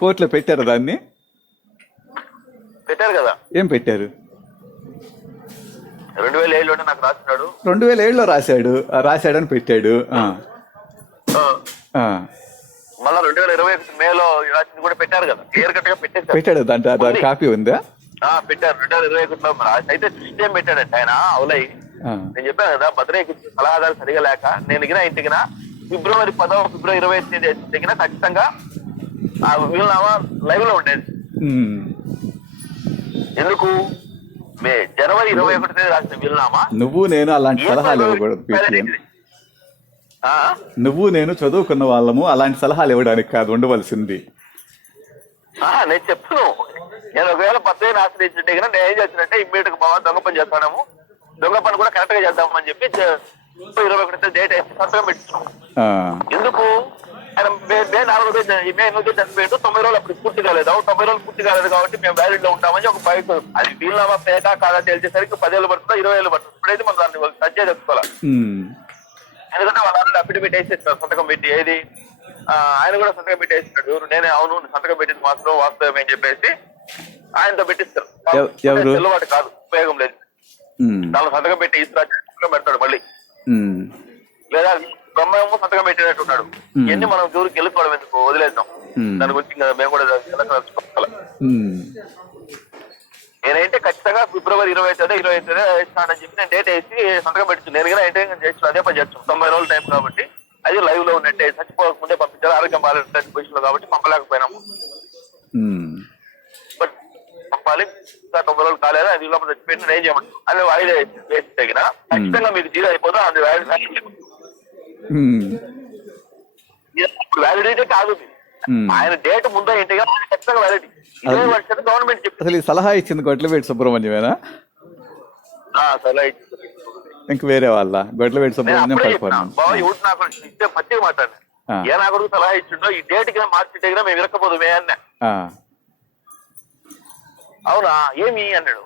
కోర్టులో పెట్టారు దాన్ని? పెట్టారు కదా. ఏం పెట్టారు? 2007 నాకు రాసినాడు. 2007లో రాశాడని పెట్టాడు. మళ్ళా 2021 మేలో రాసింది కూడా పెట్టారు కదా, క్లియర్ కట్ గా పెట్టాడు. దాని కాపీ ఉందా? పెట్టారు. 2021లో అయితే సిస్టమ్ పెట్టాడంటే ఆయన అవులై. నేను చెప్పాను కదా, భద్రయ్యకి సలహాదారు సరిగా లేక నేను దిగిన ఇంటికిన ఫిబ్రవరి 10 ఫిబ్రవరి 25 దిగిన ఖచ్చితంగా ఆ వీలునామా లైవ్ లో ఉండేది. ఎందుకు జనవరి 21 రాసిన వీలునామా నువ్వు నేను అలాంటి సలహాలు ఇవ్వకూడదు. నువ్వు నేను చదువుకున్న వాళ్ళము అలాంటి సలహాలు ఇవ్వడానికి కాదు ఉండవలసింది. నేను చెప్తాను. నేను ఒకవేళ భద్రయ్యని ఆశ్రయించుంటే కన్నా నేను ఏం చేస్తానంటే ఇమ్మీడియట్ గా బాగా దొంగ పని చేస్తాము, దొంగ పని కూడా కరెక్ట్ గా చేద్దామని చెప్పి 21 డేట్ వేసి సంతకం పెట్టించాం. ఎందుకు ఆయన మే 4వ తేదీ చనిపోయాడు. 90 రోజులు అప్పుడు పూర్తి కాలేదు. 90 రోజులు పూర్తి కాలేదు కాబట్టి మేము వ్యాలిడ్ లో ఉంటామని ఒక బయట అది వీలునామా పేట కాదా తెలిసేసరికి 10 ఏళ్ళు పడుతుందా 20 ఏళ్ళు పడుతుంది. ఇప్పుడైతే మనం దాన్ని సజ్జ తెచ్చుకోవాలి. ఎందుకంటే వాళ్ళ అఫిడవిట్ వేసేస్తారు సంతకం పెట్టి. ఏది ఆయన కూడా సంతకం పెట్టి వేసినాడు. నేనే అవును సంతకం పెట్టింది మాత్రం వాస్తవం అని చెప్పేసి ఆయనతో పెట్టిస్తారు. చెల్లుబాటు కాదు, ఉపయోగం లేదు. దానిలో సంతకం పెట్టి సంతకం పెడతాడు మళ్ళీ. లేదా బ్రహ్మము సంతకం పెట్టినట్టున్నాడు. ఇవన్నీ మనం దూరికి గెలుచుకోవడం ఎందుకు, వదిలేద్దాం. దాని గురించి మేము కూడా తెలుసుకోవాలి. నేనైతే ఖచ్చితంగా ఫిబ్రవరి 25 వేస్తానని చెప్పి నేను డేట్ వేసి సంతకం పెట్టచ్చు. నేను కూడా ఎంటర్టైన్ చేస్తాను, అదే పని చేస్తాను. 90 రోజుల టైం కాబట్టి అది లైవ్ లో ఉన్నట్టే. చచ్చిపోకముందే పంపించాలి, ఆరోగ్యం బాగాలేదు పొజిషన్ లో కాబట్టి పంపలేకపోయినాము. బట్ పంపాలి. 90 రోజులు కాలేదు, అది లోపల చచ్చిపోయింది. ఏం చేయమంటారు అది వాయిదా వేసి తగిన ఖచ్చితంగా మీకు జీరో అయిపోతా. అది వ్యాలిడిటీ కాదు. ఆయన డేట్ ముందు ఏంటిగా ఖచ్చితంగా వ్యాలిడిటీ. ఇదే వర్షం గవర్నమెంట్ చెప్తుంది. అసలు ఈ సలహా ఇచ్చింది గొడ్లవేటి సుబ్రహ్మణ్యమేనా? సలహా ఇచ్చింది ఇంక వేరే వాళ్ళ? గొడ్లవేటి సుబ్రహ్మణ్యం నాకు ఇచ్చే పచ్చిగా మాట్లాడినా. ఏ నా కొడుకు సలహా ఇచ్చిండో ఈ డేట్ కింద మార్చి మేము ఇరకపోదు మే అన్నా. అవునా ఏమి అన్నాడు.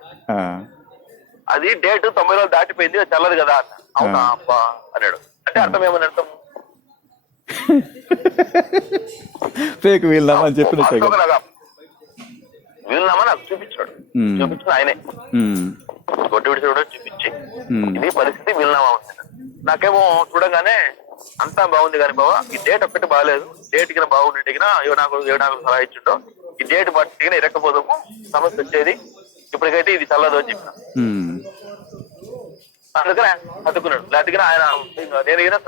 అది డేట్ 90 రోజులు దాటిపోయింది, చల్లదు కదా అన్న. అవునా అబ్బా అన్నాడు. అంటే అర్థం ఏమని అర్థం? ఫేక్ వీలునామా అని చెప్పినట్టు వీలునామా నాకు చూపించాడు. చూపించిన ఆయనే గొడ్డు విడిచి చూపించి ఇది పరిస్థితి వీలునామా ఉంది. నాకేమో చూడగానే అంతా బాగుంది కానీ బాబా ఈ డేట్ ఒక్కటి బాగాలేదు. డేట్ కింద బాగుండే నాకు సలహా ఇచ్చిండో ఈ డేట్ బట్టి ఇరకపోదాము, సమస్య వచ్చేది. ఇప్పటికైతే ఇది చల్లదు అని చెప్పిన. అందుకనే అతుకున్నాడు. లేకపోతే ఆయన నేను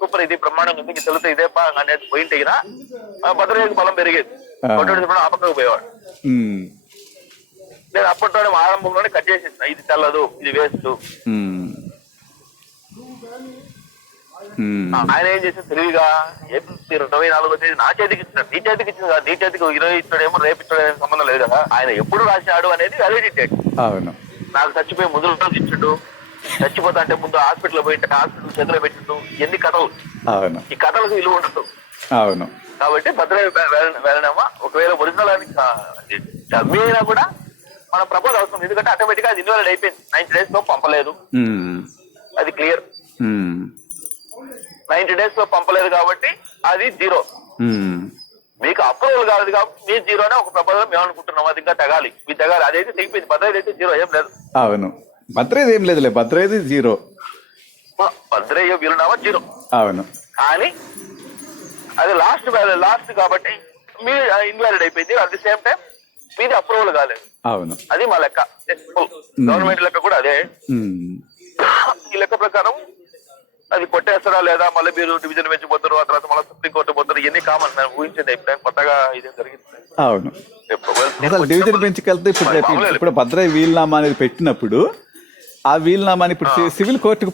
సూపర్ ఇది బ్రహ్మాండంగా ఉంది, తెలుసు ఇదే బా అనేది పోయింటే భద్రయ్యకు బలం పెరిగేది. ఆపకకు పోయేవాడు. నేను అప్పట్లోనే ఆరంభంలోనే కట్ చేసేసిన ఇది చల్లదు, ఇది వేస్ట్. ఆయన ఏం చేసిన తెలివిగా ఏప్రిల్ 24వ తేదీ నా చేతికి ఇచ్చినాడు. నీ చేతికి ఇచ్చింది కదా, నీ చేతికి 20 ఇచ్చాడేమో రేపు ఇచ్చాడేమో సంబంధం లేదు కదా. ఆయన ఎప్పుడు రాశాడు అనేది వ్యాలిడిటీ డేట్. నాకు చచ్చిపోయి ముందు రోజు ఇచ్చిండు, చచ్చిపోతా అంటే ముందు హాస్పిటల్ పోయింటే హాస్పిటల్ చేతిలో పెట్టిండు. ఎన్ని కథలు. ఈ కథలకు విలువ ఉండదు. కాబట్టి భద్రయ్య వెళ్ళినామా ఒకవేళ ఒరిజినల్ అని అయినా కూడా మన ప్రపోజ్ అవసరం. ఎందుకంటే ఆటోమేటిక్ గా అది ఇన్వాల్వ్ అయిపోయింది. 90 days లో పంపలేదు, అది క్లియర్. 90 days లో పంపలేదు కాబట్టి అది జీరో. మీకు అప్రూవల్ కాదు కాబట్టి మీ జీరో అనే ఒక ప్రపోజల్ మేము అనుకుంటున్నాం. అది ఇంకా తెగాలి, మీ తెగాలి. అదైతే తెగిపోయింది. భద్రయ్య అయితే జీరో ఏం లేదు. అవును, భద్రయ్య ఏం లేదులే. భద్రయ్యది జీరో. భద్రయ్య వీలునామా జీరో. అవును, కానీ అది లాస్ట్ కాబట్టి మీ ఇన్వాలిడ్ అయిపోయింది. అట్ ది సేమ్ టైం మీది అప్రూవల్ కాలేదు. అవును, అది మా లెక్క. గవర్నమెంట్ లెక్క కూడా అదే. ఈ లెక్క ప్రకారం అది కొట్టేస్తారా లేదా మళ్ళీ మీరు డివిజన్ పెంచి పోతారు, ఆ తర్వాత మళ్ళీ సుప్రీంకోర్టు పోతారు. ఇవన్నీ కామన్. నేను ఊహించింది ఇప్పుడు కొత్తగా ఇదేం జరిగింది. అవును, అసలు డివిజన్ పెంచుకెళ్తే ఇప్పుడు భద్రయ్య వీలునామా అనేది పెట్టినప్పుడు ఆ వీలునామాని ఇప్పుడు సివిల్ కోర్టుకు